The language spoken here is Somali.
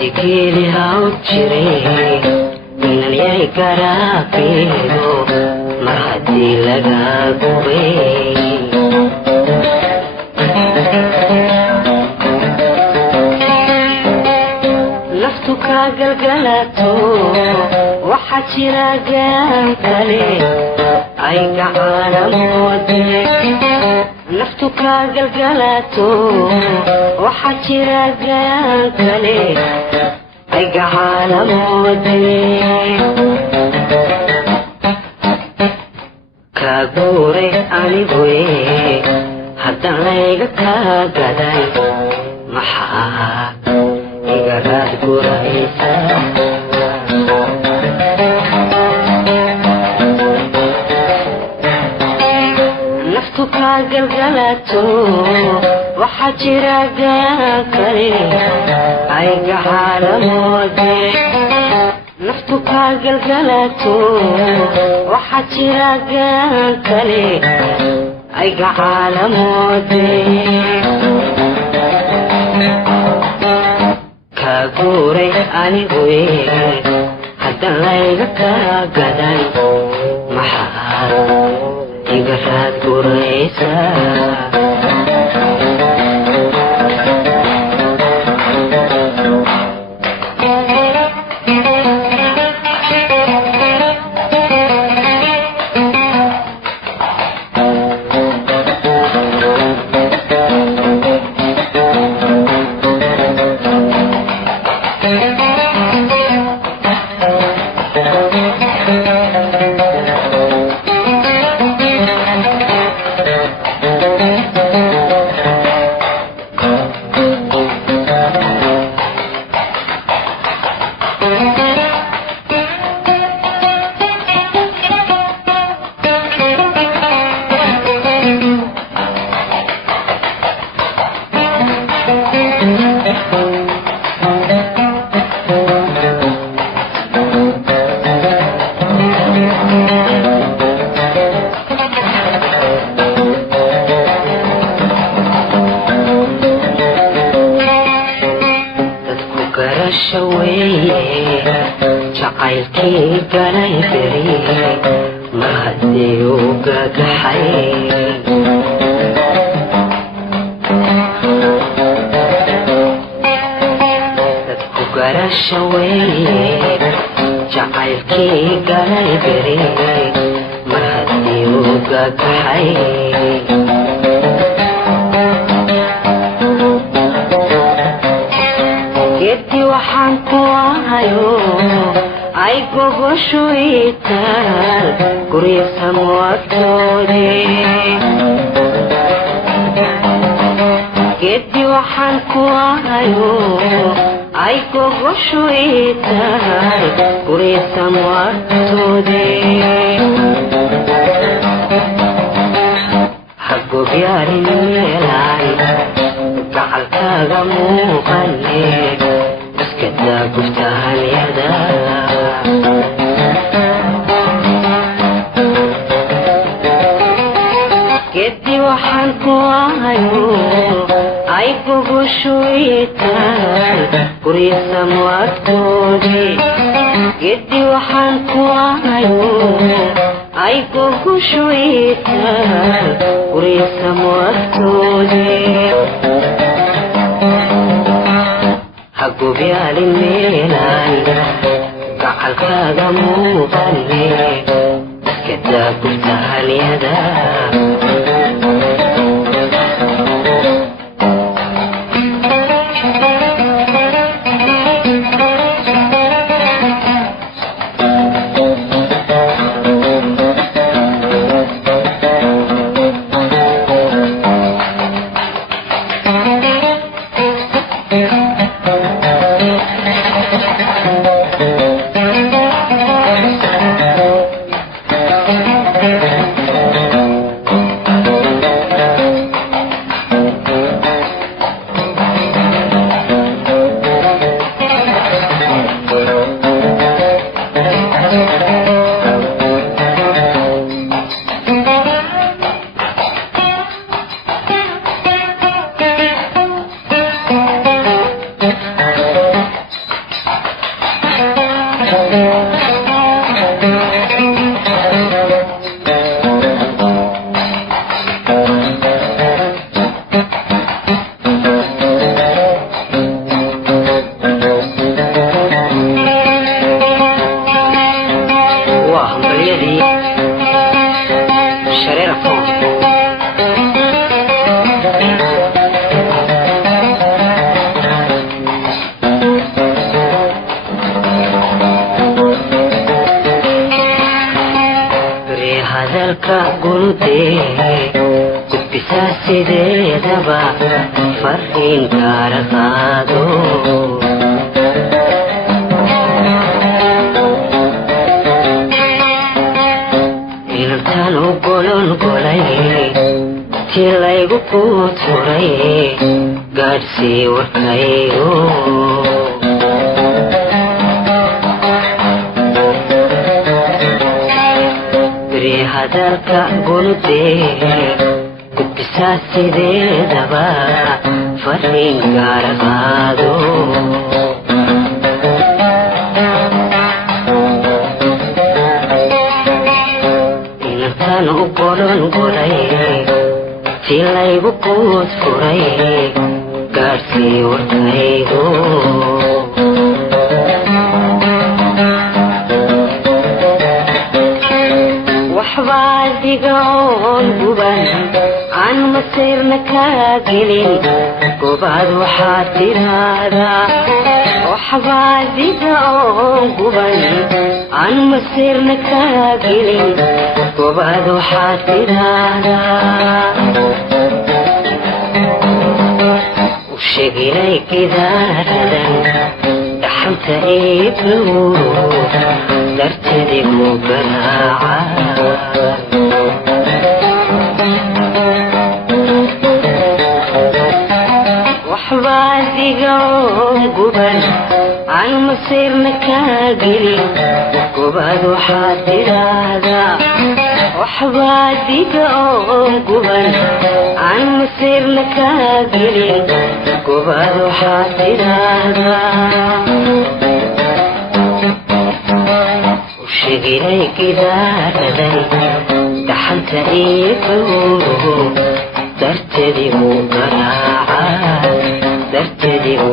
geedi haw jiray inalyay garaabeedo mar haddii laga gubay naftu ka galgalato waxa jira gaan kale ay gacanamoode naftu ka galgalato waxa jira gaan kale ay gacanamoode ka guure anigoe haddaan layga ka gaday maxaa iga raad guraysa naftu ka galgalato waxa jira gaan kale ay gacanamoode naftu ka galgalato waxa jira gaan kale ay gacanamoode ka guuray anigoe haddaan layga ka gaday maxaa iga raad guraysa jacaylkii galay beri mar haddii uu gagaxay dadku garasha weeye jacaylkii galay beri mar haddii uu gagaxay waxaan ku ahayo ay gogoshu itaan gurya samwagtoode geedi waxaan ku ahayo ay gogoshu itaan gurya samwagtoode hagobyaarin meelaan gacalkaaga muuqane iskada guftahalyada geedi waxaan ku ahayo ay gogoshu itaan gurya samwagtoode geedi waxaan ku ahayo ay gogoshu itaan gurya samwagtoode hagobyaalin meelaan gacalkaaga muuqane iskada guftahalyada hadalka gurudee gudbisaa sideedaba fariin kaala qaado inantaan u golon golay tii laygu kuuturay gaadhsii warkaygo hadalka gurudee gudbisaa sideedaba fariin kaala qaado inantaan u golon golay tii laygu quud furay gaadhsii warkaygo waxbaadigaoon guban aan masiirna kaa gelin gobaad waxaad tidhaahdaa waxbaadigaoon guban aan masiirna kaa gelin gobaad waxaad tidhaahdaa u sheeginay gidaaradan dhaxanta iibnuuro darteedii ku garaaca waxbaadigaoon guban aan masiirna kaa gelin gobaad waxaad tidhaahdaa waxbaadigaoon guban aan masiirna kaa gelin gobaad waxaad tidhaahdaa sheeginay gidaaradan dhaxanta iibnuuro darteedii u garaaca darteedii u